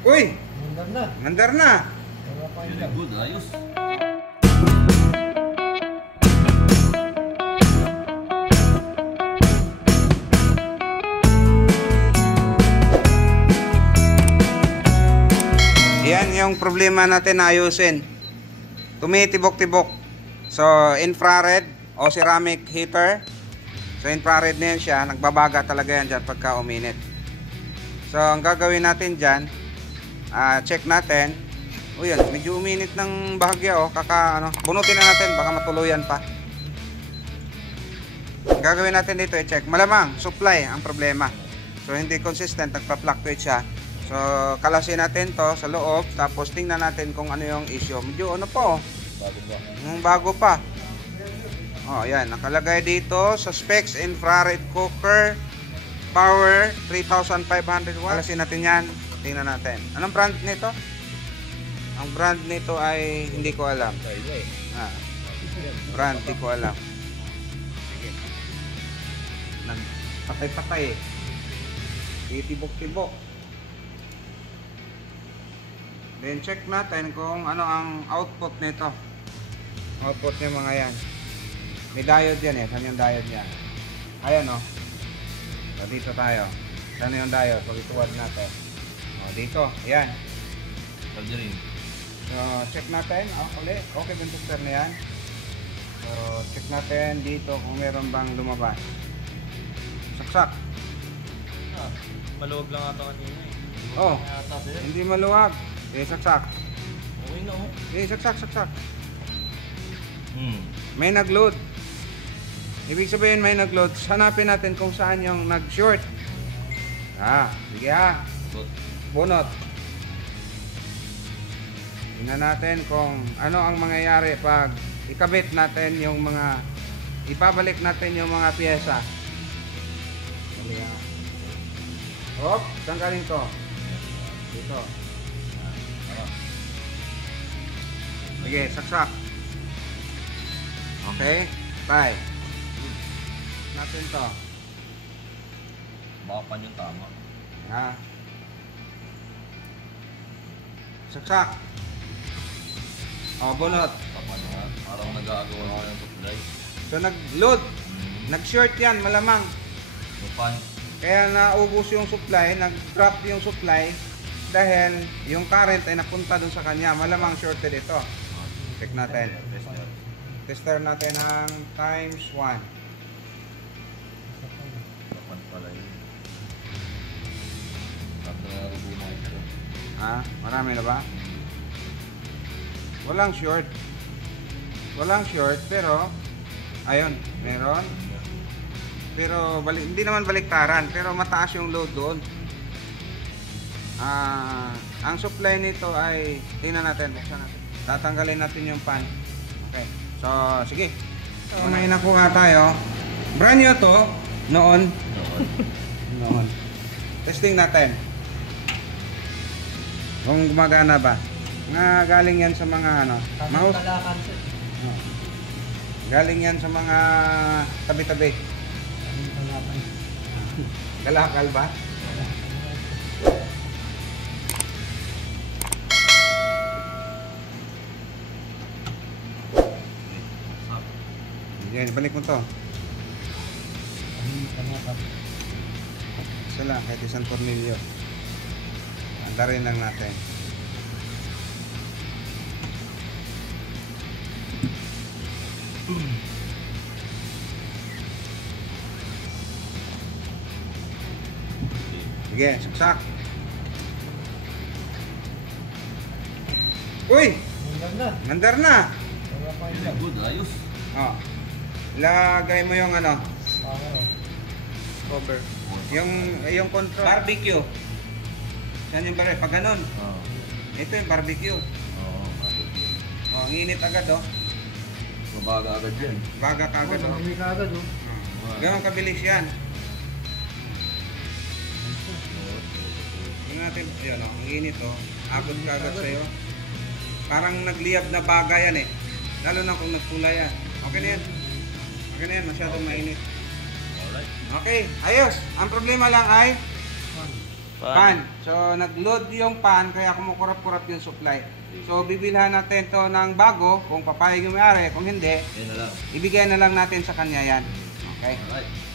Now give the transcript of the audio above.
Uy! Mandar na. Mandar na! Wala pa Very yun. good, ayos. Yan yung problema natin na ayusin. Tumitibok-tibok. So, infrared o ceramic heater. So, infrared na yan siya. Nagbabaga talaga yan dyan pagka uminit. So, ang gagawin natin dyan, check natin. O yan, medyo uminit ng bahagya o. Bunutin na natin, baka matuluyan pa. Ang gagawin natin dito, i-check. Malamang, supply ang problema. So, hindi consistent, nagpa-fluctuate siya. So, kalasin natin to sa loob, tapos tingnan natin kung ano yung issue. Medyo ano pa oh. Bago pa. Oh, yan. Nakalagay dito sa specs, infrared cooker, power, 3,500 watts. Kalasin natin yan. Tingnan natin. Anong brand nito? Ang brand nito ay hindi ko alam. Brand, hindi ko alam. Sige. Nagpatay-patay eh. Titibok-tibok. Then check natin kung ano ang output nito. Output niya mga yan. May diode yan eh. Saan yung diode niya? Ayan o. So dito tayo. Saan yung diode? Pag-ituwad natin. O dito. Ayan. Soldiering. So check natin. Okay yung tester na yan. So check natin dito kung meron bang lumabas. Saksak. Maluwag lang ata kanina eh. Oh. Hindi maluwag. Saksak. Okay na oh. Saksak. May nag-load. Ibig sabihin may nag-load. Hanapin natin kung saan yung nag-short. Sige ha. Bunot. Tingnan natin kung ano ang mangyayari pag ikabit natin yung mga, ipabalik natin yung mga pyesa. Hop, saan galing to? Dito. Sige, saksak. Okay, bye. Natin to. Baka pan yung tama. Saksak. Bunot. Tama na. Parang nag-aagawa na ng supply. So nag-load. Nag-short yan, malamang. Yung pan. Kaya naubos yung supply, nag-drop yung supply dahil yung current ay napunta dun sa kanya. Malamang shorted ito. Check natin. Tester natin ang times 1. Pan pala yun. Nag-aagawa na ito. Marami na ba? Walang short. Walang short pero ayun, meron. Pero hindi naman baliktaran, pero mataas yung load doon. Ang supply nito ay tingnan natin, buksan natin. Tatanggalin natin yung pan. Okay. So, sige. So, may nakuha tayo. Brand new to noon. Noon. Testing natin. Kung gumagana ba. Galing yan sa mga mouse. Galing yan sa mga tabi-tabi. Kalakal ba? Yan, balik mo to. Isa lang, kahit isang tornilyo. Andarin lang natin. Sige, saksak. Uy! Mandar na. Mandar na! Wala pa Very yun. good, ayos. Lagay mo yung Cover. yung control. Barbecue. Saan yung barbecue? Pag ganun. Ito yung barbecue. Ang init agad Mabaga agad yan. Baga kagad Hindi ka agad Ganun kabilis yan. Tingnan natin. Ayun ang init Abot kagad sa'yo. Parang nagliyab na baga yan Lalo na kung nagkulay yan. Okay na yan. Okay na yan. Masyadong mainit. Alright. Okay. Ayos. Ang problema lang ay Pan. So, nag-load yung pan, kaya kumukurap-kurap yung supply. So, bibilhan natin to ng bago, kung papayag yung may-ari. Kung hindi, Yan na lang. ibigay na lang natin sa kanya yan. Okay? Alright.